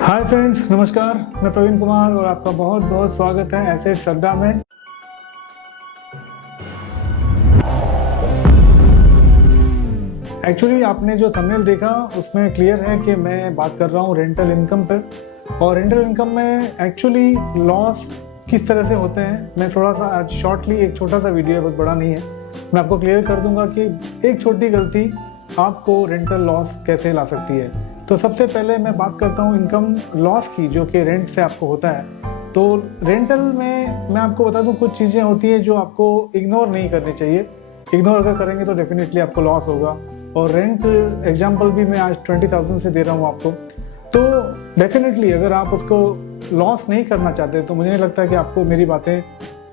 Hi friends, नमस्कार। मैं प्रवीण कुमार और आपका बहुत बहुत स्वागत है एसेट्स अड्डा में। एक्चुअली आपने जो थंबनेल देखा उसमें क्लियर है कि मैं बात कर रहा हूँ रेंटल इनकम पर। और रेंटल इनकम में एक्चुअली लॉस किस तरह से होते हैं, मैं थोड़ा सा आज शॉर्टली एक छोटा सा वीडियो है, बहुत बड़ा नहीं है, मैं आपको क्लियर कर दूंगा कि एक छोटी गलती आपको रेंटल लॉस कैसे ला सकती है। तो सबसे पहले मैं बात करता हूँ इनकम लॉस की, जो कि रेंट से आपको होता है। तो रेंटल में मैं आपको बता दूँ कुछ चीज़ें होती है जो आपको इग्नोर नहीं करनी चाहिए। इग्नोर अगर करेंगे तो डेफिनेटली आपको लॉस होगा। और रेंट एग्जांपल भी मैं आज 20,000 से दे रहा हूँ आपको। तो डेफिनेटली अगर आप उसको लॉस नहीं करना चाहते तो मुझे नहीं लगता कि आपको मेरी बातें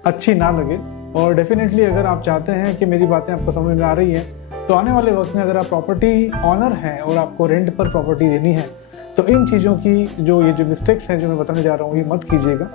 अच्छी ना लगे। और डेफिनेटली अगर आप चाहते हैं कि मेरी बातें आपको समझ में आ रही हैं तो आने वाले वक्त में अगर आप प्रॉपर्टी ऑनर हैं और आपको रेंट पर प्रॉपर्टी देनी है तो इन चीज़ों की जो मिस्टेक्स हैं जो मैं बताने जा रहा हूँ ये मत कीजिएगा।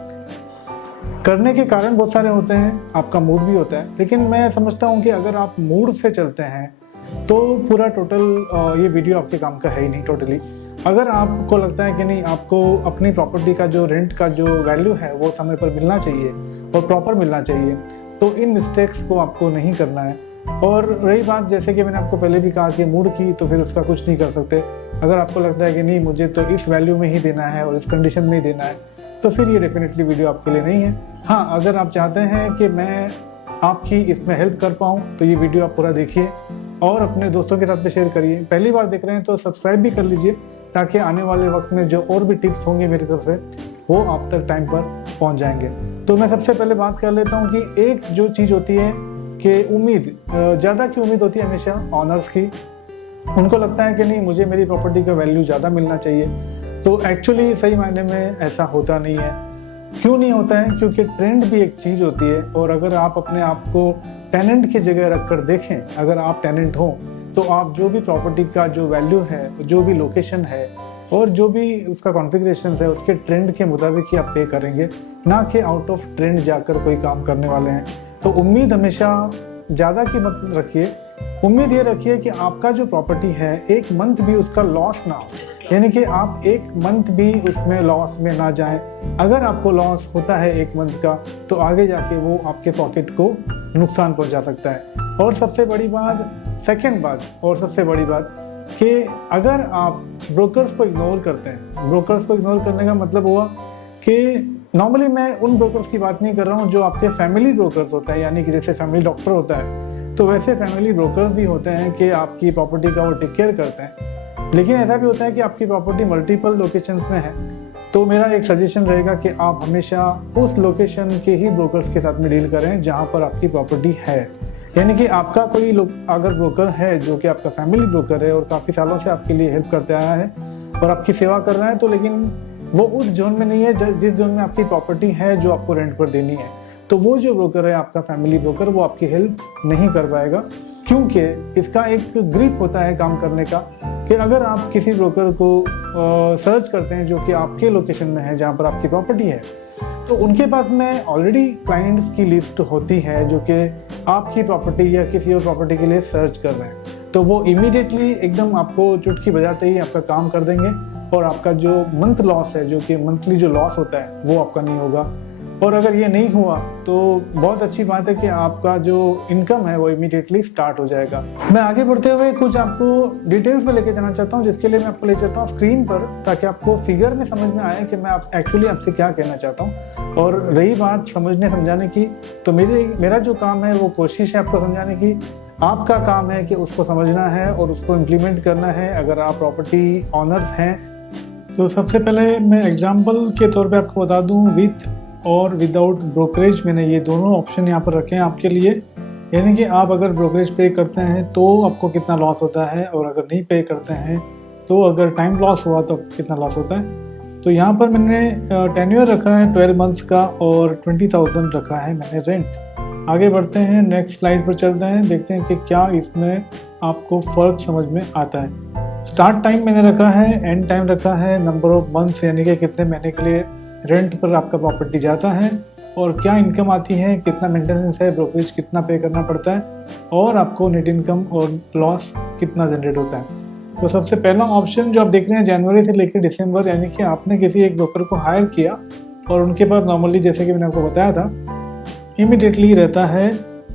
करने के कारण बहुत सारे होते हैं, आपका मूड भी होता है, लेकिन मैं समझता हूँ कि अगर आप मूड से चलते हैं तो पूरा टोटल ये वीडियो आपके काम का है ही नहीं टोटली। अगर आपको लगता है कि नहीं, आपको अपनी प्रॉपर्टी का जो रेंट का जो वैल्यू है वो समय पर मिलना चाहिए और प्रॉपर मिलना चाहिए, तो इन मिस्टेक्स को आपको नहीं करना है। और रही बात, जैसे कि मैंने आपको पहले भी कहा कि मूड की, तो फिर उसका कुछ नहीं कर सकते। अगर आपको लगता है कि नहीं मुझे तो इस वैल्यू में ही देना है और इस कंडीशन में ही देना है, तो फिर ये डेफिनेटली वीडियो आपके लिए नहीं है। हाँ, अगर आप चाहते हैं कि मैं आपकी इसमें हेल्प कर पाऊँ तो ये वीडियो आप पूरा देखिए और अपने दोस्तों के साथ में शेयर करिए। पहली बार देख रहे हैं तो सब्सक्राइब भी कर लीजिए, ताकि आने वाले वक्त में जो और भी टिप्स होंगे मेरी तरफ से वो आप तक टाइम पर पहुंच जाएंगे। तो मैं सबसे पहले बात कर लेता हूं कि एक जो चीज़ होती है कि उम्मीद, ज़्यादा की उम्मीद होती है हमेशा ऑनर्स की। उनको लगता है कि नहीं मुझे मेरी प्रॉपर्टी का वैल्यू ज़्यादा मिलना चाहिए। तो एक्चुअली सही मायने में ऐसा होता नहीं है। क्यों नहीं होता है? क्योंकि ट्रेंड भी एक चीज़ होती है। और अगर आप अपने आप को टेनेंट की जगह रख कर देखें, अगर आप टेनेंट हो तो आप जो भी प्रॉपर्टी का जो वैल्यू है, जो भी लोकेशन है और जो भी उसका कॉन्फ़िगरेशन है, उसके ट्रेंड के मुताबिक ही आप पे करेंगे, ना कि आउट ऑफ ट्रेंड जाकर कोई काम करने वाले हैं। तो उम्मीद हमेशा ज़्यादा की मत रखिए। उम्मीद ये रखिए कि आपका जो प्रॉपर्टी है एक मंथ भी उसका लॉस ना हो, यानी कि आप एक मंथ भी उसमें लॉस में ना जाएं। अगर आपको लॉस होता है एक मंथ का तो आगे जाके वो आपके पॉकेट को नुकसान पहुंचा सकता है। और सबसे बड़ी बात, सेकंड बात और सबसे बड़ी बात कि अगर आप ब्रोकर्स को इग्नोर करते हैं, ब्रोकर्स को इग्नोर करने का मतलब हुआ कि नॉर्मली मैं उन ब्रोकर्स की बात नहीं कर रहा हूँ जो आपके फैमिली ब्रोकर्स होता है, यानी कि जैसे फैमिली डॉक्टर होता है, तो वैसे फैमिली ब्रोकर्स भी होते हैं कि आपकी प्रॉपर्टी का वो टेक केयर करते हैं। लेकिन ऐसा भी होता है कि आपकी प्रॉपर्टी मल्टीपल लोकेशंस में है, तो मेरा एक सजेशन रहेगा कि आप हमेशा उस लोकेशन के ही ब्रोकर्स के साथ में डील करें जहाँ पर आपकी प्रॉपर्टी है। यानी कि आपका कोई अगर ब्रोकर है जो कि आपका फैमिली ब्रोकर है और काफ़ी सालों से आपके लिए हेल्प करते आया है और आपकी सेवा कर रहा है, तो लेकिन वो उस जोन में नहीं है जिस जोन में आपकी प्रॉपर्टी है जो आपको रेंट पर देनी है, तो वो जो ब्रोकर है आपका फैमिली ब्रोकर, वो आपकी हेल्प नहीं कर पाएगा। क्योंकि इसका एक ग्रिप होता है काम करने का कि अगर आप किसी ब्रोकर को सर्च करते हैं जो कि आपके लोकेशन में है जहाँ पर आपकी प्रॉपर्टी है, तो उनके पास में ऑलरेडी क्लाइंट्स की लिस्ट होती है जो कि आपकी प्रॉपर्टी या किसी और प्रॉपर्टी के लिए सर्च कर रहे हैं। तो वो इमीडिएटली एकदम आपको चुटकी बजाते ही आपका काम कर देंगे और आपका जो मंथ लॉस है, जो कि मंथली जो लॉस होता है, वो आपका नहीं होगा। और अगर ये नहीं हुआ तो बहुत अच्छी बात है कि आपका जो इनकम है वो इमीडिएटली स्टार्ट हो जाएगा। मैं आगे बढ़ते हुए कुछ आपको डिटेल्स में लेके जाना चाहता हूँ, जिसके लिए मैं आपको ले चलता हूँ स्क्रीन पर, ताकि आपको फिगर में समझ में आए कि मैं एक्चुअली आपसे क्या कहना चाहता हूँ। और रही बात समझने समझाने की, तो मेरा जो काम है वो कोशिश है आपको समझाने की। आपका काम है कि उसको समझना है और उसको इम्प्लीमेंट करना है अगर आप प्रॉपर्टी ऑनर्स हैं। तो सबसे पहले मैं एग्जाम्पल के तौर पे आपको बता दूं, विथ और विदाउट ब्रोकरेज मैंने ये दोनों ऑप्शन यहाँ पर रखे हैं आपके लिए। यानी कि आप अगर ब्रोकरेज पे करते हैं तो आपको कितना लॉस होता है, और अगर नहीं पे करते हैं तो अगर टाइम लॉस हुआ तो कितना लॉस होता है। तो यहाँ पर मैंने टेन्योर रखा है 12 मंथ्स का और 20,000 रखा है मैंने रेंट। आगे बढ़ते हैं, नेक्स्ट स्लाइड पर चलते हैं, देखते हैं कि क्या इसमें आपको फ़र्क समझ में आता है। स्टार्ट टाइम मैंने रखा है, एंड टाइम रखा है, नंबर ऑफ मंथ्स यानी कि कितने महीने के लिए रेंट पर आपका प्रॉपर्टी जाता है और क्या इनकम आती है, कितना मेंटेनेंस है, ब्रोकरेज कितना पे करना पड़ता है और आपको नेट इनकम और लॉस कितना जनरेट होता है। तो सबसे पहला ऑप्शन जो आप देख रहे हैं जनवरी से लेकर दिसंबर, यानी कि आपने किसी एक ब्रोकर को हायर किया और उनके पास नॉर्मली जैसे कि मैंने आपको बताया था इमीडिएटली रहता है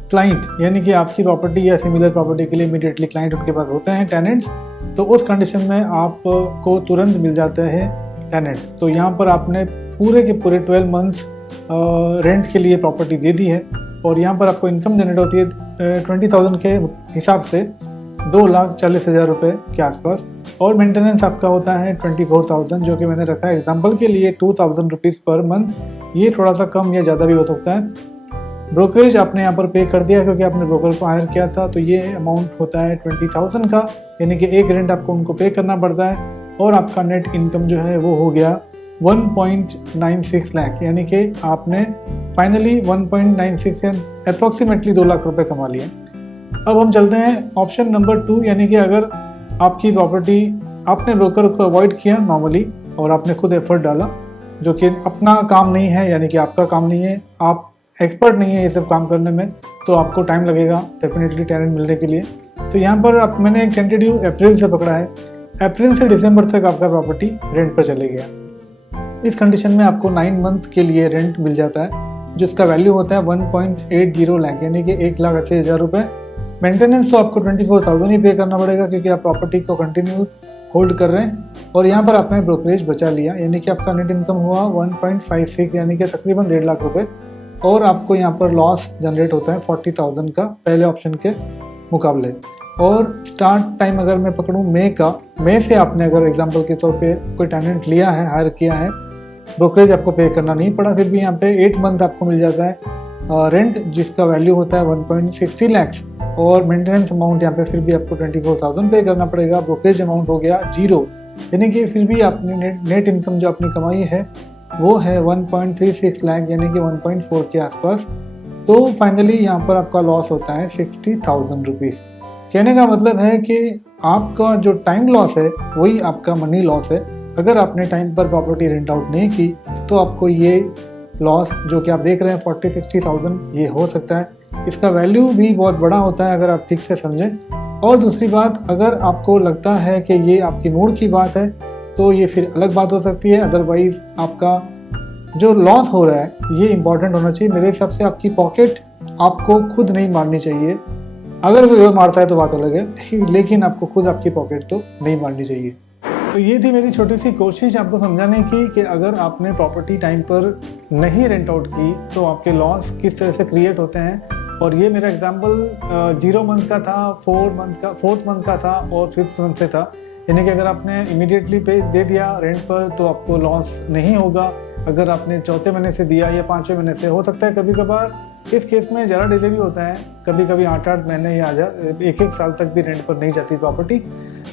क्लाइंट, यानी कि आपकी प्रॉपर्टी या सिमिलर प्रॉपर्टी के लिए इमीडिएटली क्लाइंट उनके पास होते हैं टेनेंट्स। तो उस कंडीशन में आपको तुरंत मिल जाता है टेनेंट। तो यहाँ पर आपने पूरे के पूरे 12 मंथ्स रेंट के लिए प्रॉपर्टी दे दी है और यहाँ पर आपको इनकम जनरेट होती है 20,000 के हिसाब से 2,40,000 रुपये के आसपास, और मेंटेनेंस आपका होता है 24,000, जो कि मैंने रखा है एग्जांपल के लिए 2,000 रुपीज़ पर मंथ। ये थोड़ा सा कम या ज़्यादा भी हो सकता है। ब्रोकरेज आपने यहाँ पर पे कर दिया क्योंकि आपने ब्रोकर को हायर किया था, तो ये अमाउंट होता है 20,000 का, यानी कि एक रेंट आपको उनको पे करना पड़ता है। और आपका नेट इनकम जो है वो हो गया 1.96 लाख, यानी कि आपने फाइनली 1.96 अप्रॉक्सीमेटली 2 लाख रुपए कमा लिए। अब हम चलते हैं ऑप्शन नंबर 2, यानी कि अगर आपकी प्रॉपर्टी आपने ब्रोकर को अवॉइड किया नॉर्मली और आपने खुद एफर्ट डाला, जो कि अपना काम नहीं है, यानी कि आपका काम नहीं है, आप एक्सपर्ट नहीं है ये सब काम करने में, तो आपको टाइम लगेगा डेफिनेटली टेनेंट मिलने के लिए। तो यहाँ पर मैंने एक टेंटेटिव अप्रैल से पकड़ा है, अप्रैल से दिसंबर तक आपका प्रॉपर्टी रेंट पर चले गया। इस कंडीशन में आपको 9 मंथ के लिए रेंट मिल जाता है, जिसका वैल्यू होता है 1.80 लाख, यानी कि 1,80,000 रुपये। मेंटेनेंस तो आपको 24,000 ही पे करना पड़ेगा क्योंकि आप प्रॉपर्टी को कंटिन्यू होल्ड कर रहे हैं, और यहाँ पर आपने ब्रोकरेज बचा लिया, यानी कि आपका नेट इनकम हुआ 1.56, यानी कि तकरीबन 1.5 लाख रुपये, और आपको यहाँ पर लॉस जनरेट होता है 40,000 का पहले ऑप्शन के मुकाबले। और स्टार्ट टाइम अगर मैं पकड़ूँ मई से आपने अगर एग्जांपल के तौर पे कोई टेनेंट लिया है, हायर किया है, ब्रोकरेज आपको पे करना नहीं पड़ा, फिर भी यहाँ पे 8 मंथ आपको मिल जाता है रेंट, जिसका वैल्यू होता है 1.60 लाख, और मेंटेनेंस अमाउंट यहाँ पे फिर भी आपको 24,000 पे करना पड़ेगा। ब्रोकरेज अमाउंट हो गया 0, यानी कि फिर भी आपने नेट इनकम जो आपने कमाई है वो है 1.36 लाख, यानी कि 1.4 के आसपास। तो फाइनली यहाँ पर आपका लॉस होता है 60,000 रुपीज़। कहने का मतलब है कि आपका जो टाइम लॉस है वही आपका मनी लॉस है। अगर आपने टाइम पर प्रॉपर्टी रेंट आउट नहीं की तो आपको ये लॉस जो कि आप देख रहे हैं 40-60,000 ये हो सकता है। इसका वैल्यू भी बहुत बड़ा होता है अगर आप ठीक से समझें। और दूसरी बात, अगर आपको लगता है कि ये आपकी मूड की बात है तो ये फिर अलग बात हो सकती है, अदरवाइज आपका जो लॉस हो रहा है ये इंपॉर्टेंट होना चाहिए। मेरे हिसाब से आपकी पॉकेट आपको खुद नहीं मारनी चाहिए, अगर कोई और मारता है तो बात अलग है, लेकिन आपको खुद आपकी पॉकेट तो नहीं मारनी चाहिए। तो ये थी मेरी छोटी सी कोशिश आपको समझाने की कि अगर आपने प्रॉपर्टी टाइम पर नहीं रेंट आउट की तो आपके लॉस किस तरह से क्रिएट होते हैं। और ये मेरा एग्जांपल 0 मंथ का था, 4th मंथ का था और 5th मंथ से था, यानी कि अगर आपने इमीडिएटली पे दे दिया रेंट पर तो आपको लॉस नहीं होगा। अगर आपने 4थे महीने से दिया या 5वें महीने से, हो सकता है कभी कभार इस केस में ज़्यादा डिले भी होता है, कभी कभी 8-8 महीने या 1-1 साल तक भी रेंट पर नहीं जाती प्रॉपर्टी।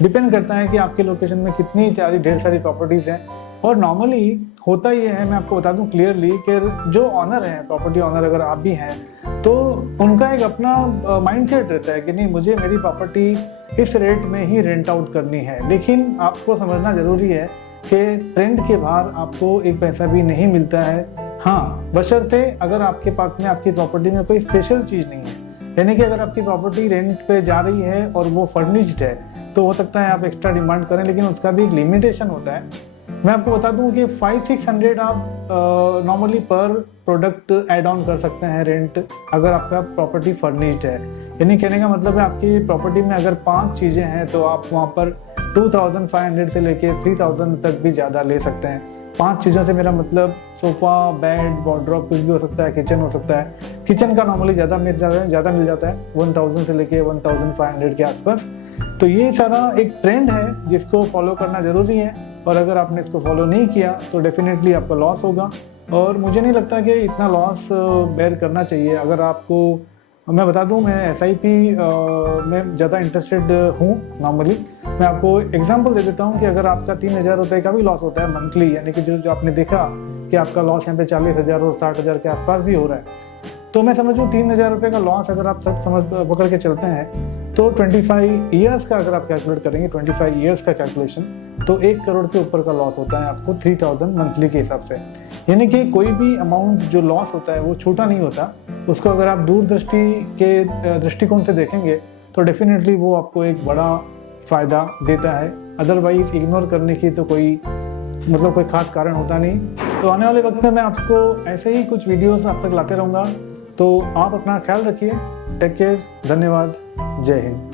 डिपेंड करता है कि आपके लोकेशन में कितनी ढेर सारी प्रॉपर्टीज़ हैं। और नॉर्मली होता ये है, मैं आपको बता दूं क्लियरली, कि जो ऑनर हैं, प्रॉपर्टी ऑनर अगर आप भी हैं, तो उनका एक अपना माइंडसेट रहता है कि नहीं, मुझे मेरी प्रॉपर्टी इस रेट में ही रेंट आउट करनी है। लेकिन आपको समझना ज़रूरी है कि ट्रेंड के बाहर आपको एक पैसा भी नहीं मिलता है। हाँ, बशर्ते अगर आपके पास में आपकी प्रॉपर्टी में कोई स्पेशल चीज़ नहीं है, यानी कि अगर आपकी प्रॉपर्टी रेंट पे जा रही है और वो फर्निश्ड है तो हो सकता है आप एक्स्ट्रा डिमांड करें, लेकिन उसका भी एक लिमिटेशन होता है। मैं आपको बता दूं कि 500-600 आप नॉर्मली पर प्रोडक्ट ऐड ऑन कर सकते हैं रेंट, अगर आपका प्रॉपर्टी फर्निश्ड है। यानी कहने का मतलब है आपकी प्रॉपर्टी में अगर 5 चीज़ें हैं तो आप वहाँ पर 2,500 से लेके 3,000 तक भी ज़्यादा ले सकते हैं। 5 चीज़ों से मेरा मतलब सोफ़ा, बेड, वार्डरोब कुछ भी हो सकता है, किचन हो सकता है। किचन का नॉर्मली ज़्यादा मिल जाता है 1,000 से लेके 1,500 के आसपास। तो ये सारा एक ट्रेंड है जिसको फॉलो करना ज़रूरी है, और अगर आपने इसको फॉलो नहीं किया तो डेफिनेटली आपका लॉस होगा। और मुझे नहीं लगता कि इतना लॉस बेयर करना चाहिए। अगर आपको मैं बता दूं, मैं SIP में ज़्यादा इंटरेस्टेड हूँ नॉर्मली। मैं आपको एग्जांपल दे देता हूँ कि अगर आपका 3,000 रुपये का भी लॉस होता है मंथली, यानी कि जो आपने देखा कि आपका लॉस यहाँ पे 40,000 और 60,000 के आसपास भी हो रहा है, तो मैं समझूँ 3,000 रुपये का लॉस अगर आप पकड़ के चलते हैं तो 25 ईयर्स का अगर आप कैलकुलेट करेंगे, 25 ईयर्स का कैलकुलेशन, तो 1 करोड़ के ऊपर का लॉस होता है आपको 3,000 मंथली के हिसाब से। यानी कि कोई भी अमाउंट जो लॉस होता है वो छोटा नहीं होता। उसको अगर आप दूरदृष्टि के दृष्टिकोण से देखेंगे तो डेफिनेटली वो आपको एक बड़ा फ़ायदा देता है, अदरवाइज़ इग्नोर करने की तो कोई कोई ख़ास कारण होता नहीं। तो आने वाले वक्त में मैं आपको ऐसे ही कुछ वीडियोस आप तक लाते रहूँगा। तो आप अपना ख्याल रखिए। Take care. धन्यवाद। जय हिंद।